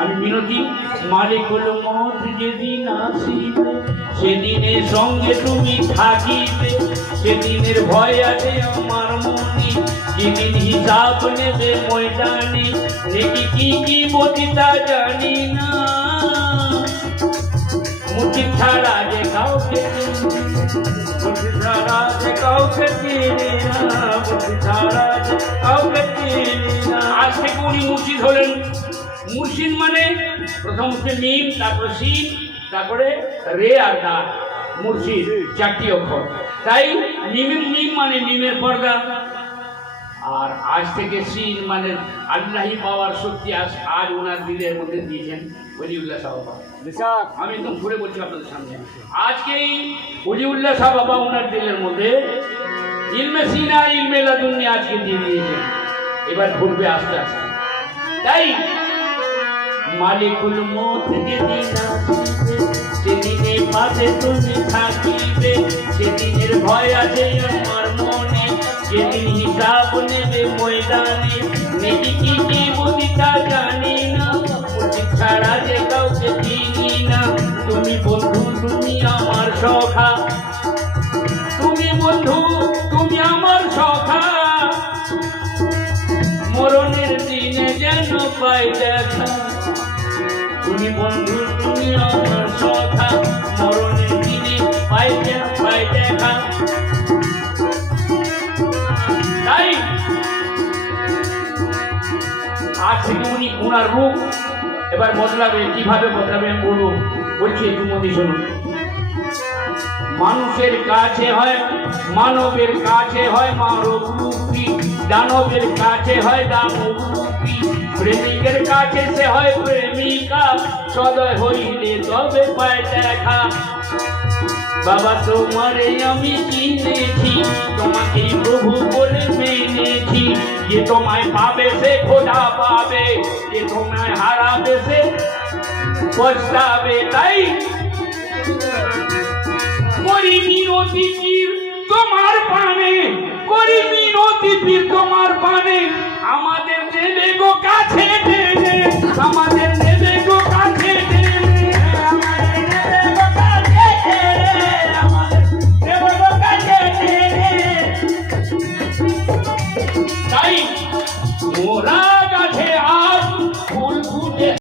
আমি মিনতি মালিকুল মত যেদিন আসিবে সেদিনে সঙ্গে তুমি থাকিবে, সেদিনের ভয় আছে আমার মনে, যেদিন হিসাব নেবে ময়দানে, দেখি কি বতিতা জানি না, মুখি ছাড়া যে কাউকে মুখি ছাড়া যে কাউকে চিনি না, মুখি ছাড়া যে কাউকে চিনি না। আজ থেকে উনি মুর্শিদ হলেন। মুর্শিদ মানে প্রথম হচ্ছে মিম, তারপরে সিন, তারপরে রে আর দা, মুর্শিদ চারটি অক্ষর। তাই মিম মানে মিমের পর্দা। আর আজ থেকে সিন মানে আল্লাহি পাওয়ার শক্তি আজ ওনার দিলের মধ্যে দিয়েছেন ওলিউল্লাহ শাহ বাবা। আমি একদম ঘুরে বলছি আপনাদের সামনে, আজকেই ওলিউল্লাহ শাহ বাবা ওনার দিলের মধ্যে ইলমে সিনা ইলমে লাদুন্নি আজকে দিয়ে দিয়েছেন। এবার ঘুরবে আস্তে আস্তে। তাই মালিকুল মত যেদিন আসিবে সেদিনে পাশে তুমি থাকিবে, সেদিনের ভয় আছে আমার মনে, যেদিন হিসাব নেবে ময়দানে, নেকি কি বলিতা জানি না, উচিত ছাড়া যে কাউকে চিনি না। তুমি বন্ধু তুমি আমার সখা, তুমি বন্ধু তুমি আমার সখা, মরণের দিনে যেন পাই দেখা। তুমি বন্ধু তুমি আমার সখা, মরণের দিনে পাই দেখা। তাই আজ থেকে উনি ওনার রূপ এবার বদলাবে। কিভাবে বদলাবে আমি বলবো, বলছি একটু মনে শুনুন। মানুষের কাছে হয় মানবের কাছে হয় মানব রূপী, দানবের কাছে হয় দানব রূপী, প্রেমিকের কাছে সে হয় প্রেমিকা, সদয় হইলে তবে পায় দেখা। বাবা তোমারে আমি চিনেছি, তোমাকে প্রভু বলে মেনেছি, যে তোমায় পাবে সে খোদা পাবে, যে তোমায় হারাবে সে পস্তাবে। তাই করি মিনতি পীর তোমার পানে, করি মিনতি পীর তোমার পানে, আমাদের নেবে গো কাছে টেনে, আমাদের